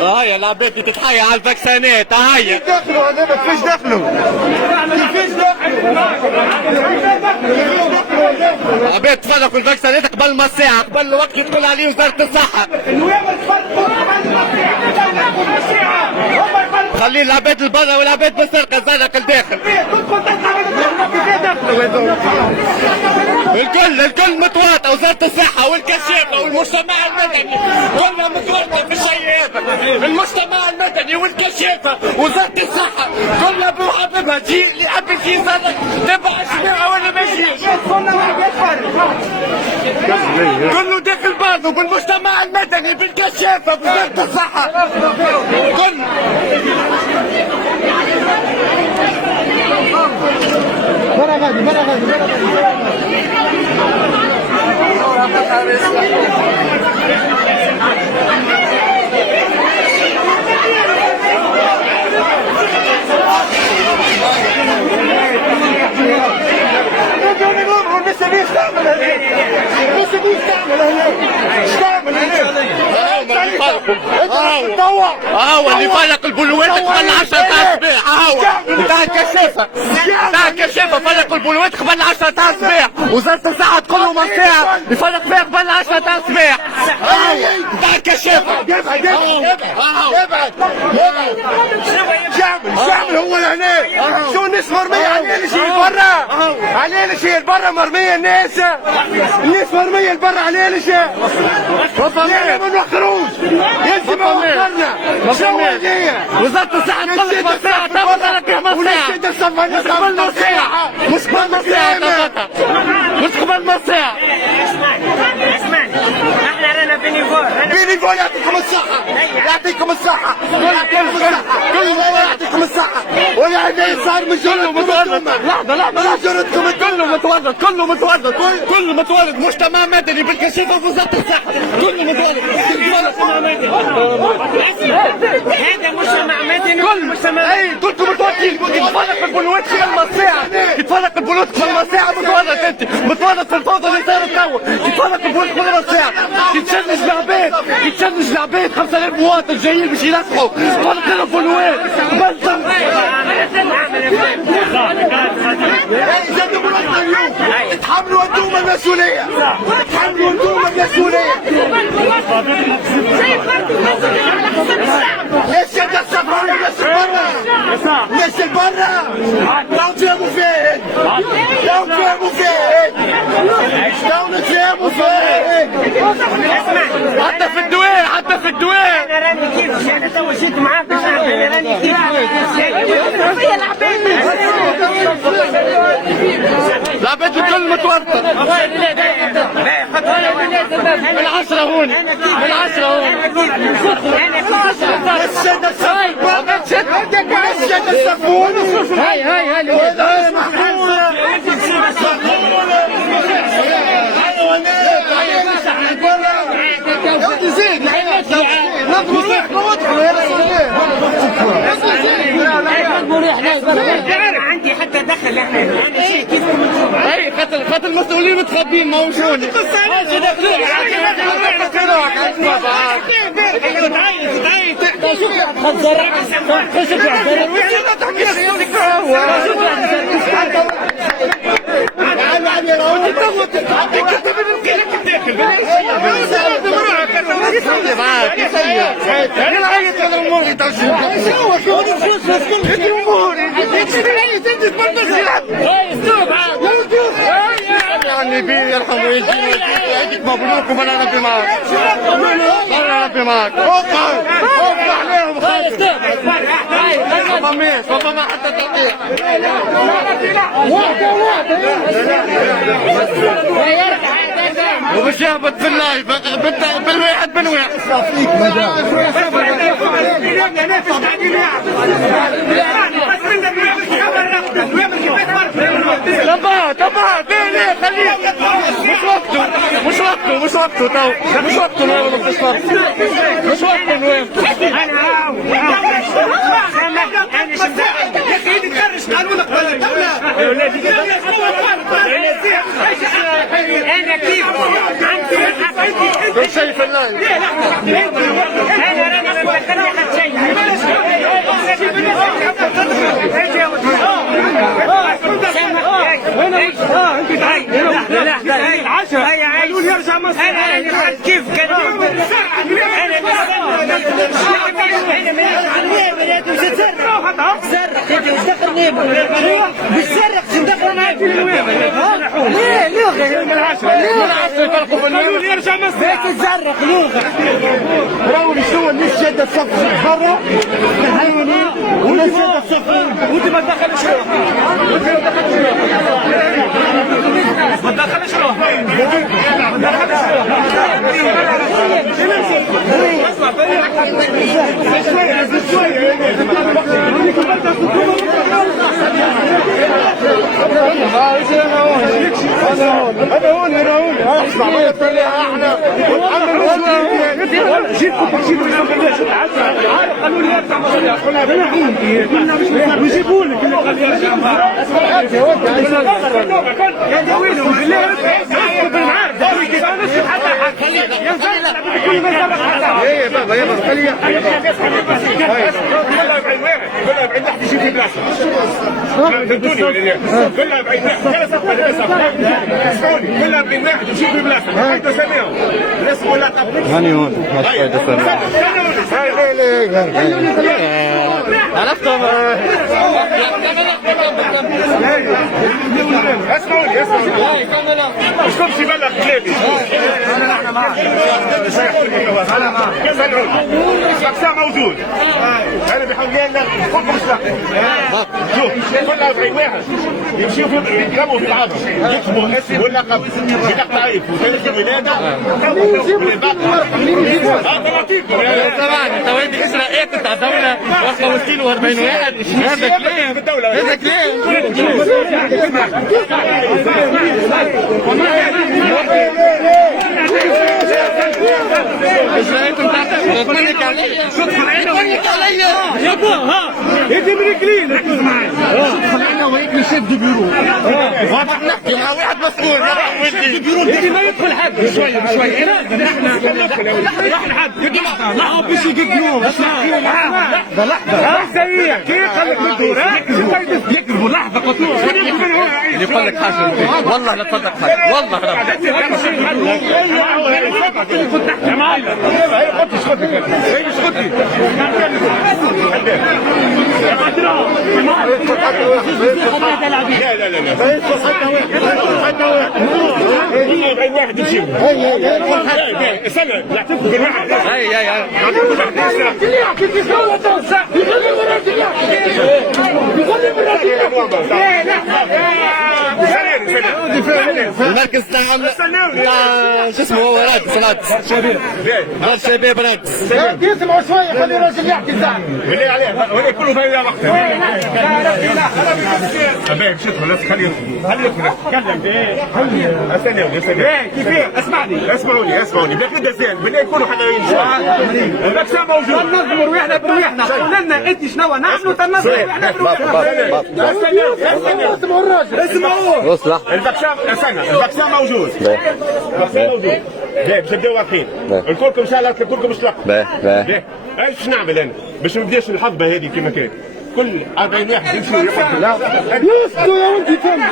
هيا العباد تتحيا على الفاكسانات هيا دخلوا هذا كيفاش دخلوا عباد تفرقوا الفاكسانات قبل ما الساعة قبل الوقت اللي تقول عليه وزارة الصحة خلي العباد البرا والعباد بالسرقة زرق الداخل الكل متواطئ وزارة الصحة والكشافة والمجتمع المدني كلها متواطئة في الشيء هذا المجتمع المدني والكشافة وزارة الصحة كلها بمحببها تجي اللي يحب يجي يصدق تبع الجماعة ولا ما يجيش كله داخل بعضه بالمجتمع المدني بالكشافة بوزارة الصحة كل برا غادي هو اللي فرق البلوات قبل 10 تاع الصباح هو تاع الكشافة فرق البلوات قبل 10 تاع الصباح وزارة الصحة تقول له من ساعة يفرق فيها قبل 10 تاع الصباح تاع الكشافة ابعد شامل هو لهنا شو الناس مرمية عليه شيء برا عليه شيء برا مرمية الناس مرمية برا عليه شيء ما نوخروش يلزم وخرنا شو هذيا وزارة الصحة تقول لك من ساعة تفضل فيها من ساعة مش قبل من ساعة مش قبل من ساعة احنا رانا بينيفور يعطيكم الصحة يعطيكم الصحة ويعني صار مجرد لحظة كله متورط مجتمع مدني بالكشافة ووزارة الصحة كله متورط هذا مجتمع مدني مجتمع اي كلكم متورطين يتفرق البلوات قبل ما الساعة يتفرق البلوات قبل ما الساعة متورط انت متورط في الفوضى اللي صارت توا يتفرق البلوات قبل ما الساعة يتشنج العباد 5000 مواطن جايين باش ينصحوا فرق لهم البلوات بلطم تحملوا انتم المسؤولية ليش يا السفر ليش برا لو تفهموا فين حتى في الدواء انا راني كيف انا تو جيت معاك باش نعمل انا راني كيف العباد الكل متورطة بالعشرة هون عندي حتى دخل احنا شيء كيفكم انتم اي خاطر المسؤولين متخبين ما هو شوني يعني بيه يرحمه يديك مبروك وانا ربي معك انا ربي معك وقع عليهم بابا ما حتى تطيح وباش يهبط في اللايف بالواحد بالواحد فيك مدام تبع بيني خليه مش وقته تو مش وقته نويم التصرف مش وقته نويم يا اخي تكرش قانونك ولا الدولة انا كيف عندي شايف اللايف انا راني نرجع مصر انا كيف كان راولي شو الناس شادة الصف برا والناس شادة الصف وانت ما تدخلش روح ما تدخلش روح هذا هون اسمع احنا جيبكم قالوا لي ارجع ويجيبوا لك يا بابا يا بابا خليه كلها بعين واحد كلها بعين واحد يجي في بلاصه فهمتوني كلها بعين واحد اسمعوني كلها بعين واحد يجي في بلاصه هاي تسميهم الاسم ولا هاني هون هاي تسميهم عرفتم اسمعوني مش تمشي بلغ كلابي الاقسام موجود انا بحاول لنا كلكم مصلحه شوف كلها بعين واحد يمشيوا يركبوا في العرض يكتبوا اسم واللقب بطاقه عيب وتاريخ الولاده طبعا انت وين اسرائيل تاع دوله واخا 240 واحد هذا كلام هذا كلام اسرائيل تضحك عليا تضحك عليا يا بو ها انت مريكلين ركز معي خلينا وهيك نشد بيرو نحكي مع واحد مسؤول انت ما يدخل حد شويه بشويه راح حد لا باش يقتلوه لحظه لحظه سريع كيف خليك بالدور يقربوا لحظه قتلوه يقول لك حاجه والله لا تصدق حاجه والله يا معلم بعين واحد يمشي استنى يعطيكم بالواحد المركز تاع شو اسمه هو رادس شباب شباب رادس يسمعوا شويه خلي الراجل يحكي زعما بالله عليه هنا كله في وقت شباب شو تدخل خليه يتكلم استنى كيف اسمعوني لكن دزين بالله يكونوا حنايين الاقسام موجود ننظموا رواحنا برواحنا قول لنا انت شنو نعملوا تنظموا رواحنا برواحنا اسمعوا الراجل اسمعوا وصل البكسام موجود باش نبداو واقفين الكلكم ان شاء الله كلكم مش ايش نعمل انا باش ما نبداش الحظبه هذه كما كان كل 40 واحد يمشي ياخذ لا يسكتوا يا ولدي تم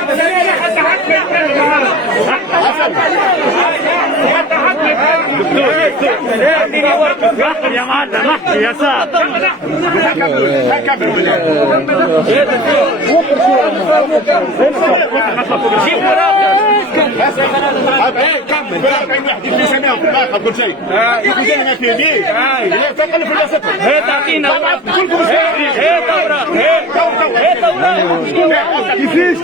يا معلم احكي يا سعد كمل 40 واحد يمشي يسمعهم في الباقه كل شيء يقول لنا في دي تقلب في الوسط هي تعطينا كلكم هي دورة كيفاش